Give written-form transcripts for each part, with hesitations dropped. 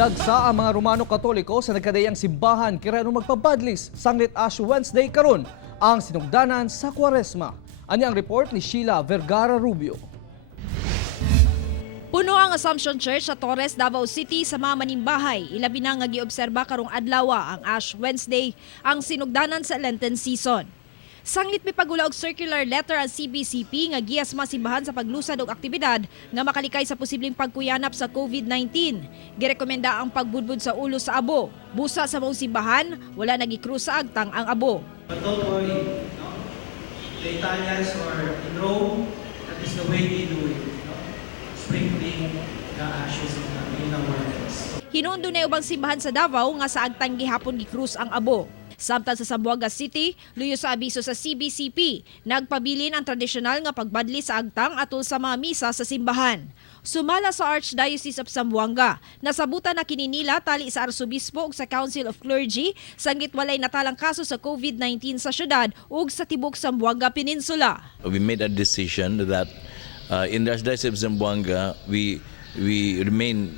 Nagdagsa ang mga Romano Katoliko sa nagkadayang simbahan kirano magpabadlis sanglit Ash Wednesday karon ang sinugdanan sa Kwaresma. Ani ang report ni Sheila Vergara Rubio. Puno ang Assumption Church sa Torres, Davao City sa mga manimbahay. Ilabi na nga giobserba karong adlaw ang Ash Wednesday, ang sinugdanan sa Lenten season. Sanglit may pagula og circular letter ang CBCP nga giyas mga simbahan sa paglusad og aktibidad nga makalikay sa posibleng pagkuyanap sa COVID-19. Girekomenda ang pagbudbud sa ulo sa abo. Busa sa mga simbahan, wala nagikruce sa agtang ang abo. But don't worry, no? The Italians are in Rome, that is the way they do it. No? Sprinkling the ashes in the waters. Hinundo na ubang simbahan sa Davao nga sa agtang gihapon gikrus ang abo. Samtang sa Zamboanga City, luyo sa abiso sa CBCP, nagpabilin ang tradisyonal nga pagbadlis sa agtang atol sa mga misa sa simbahan. Sumala sa Archdiocese of Zamboanga, nasabutan na kininila tali sa Arsobispo ug sa Council of Clergy sanggit walay natalang kaso sa COVID-19 sa syudad ug sa tibok Zamboanga Peninsula. We made a decision that in the Archdiocese of Zamboanga, we remain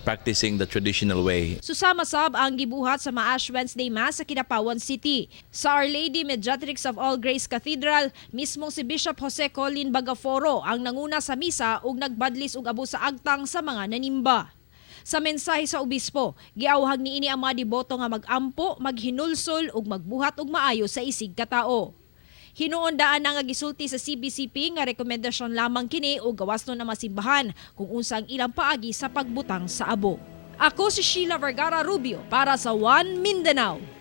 practicing the traditional way. Susama sab ang gibuhat sa Ash Wednesday Mass sa Kidapawan City. Sa Our Lady Mediatrix of All Grace Cathedral, mismong si Bishop Jose Colin Bagaforo ang nanguna sa misa ug nagbadlis og abo sa agtang sa mga nanimba. Sa mensahe sa obispo, giawhag niini ang mga deboto nga magampo, maghinulsol ug magbuhat og maayo sa isig katao. Hinuon daan na nga gisulti sa CBCP nga rekomendasyon lamang kini o gawas no na masimbahan kung unsa ang ilang paagi sa pagbutang sa abo. Ako si Sheila Vergara Rubio para sa One Mindanao.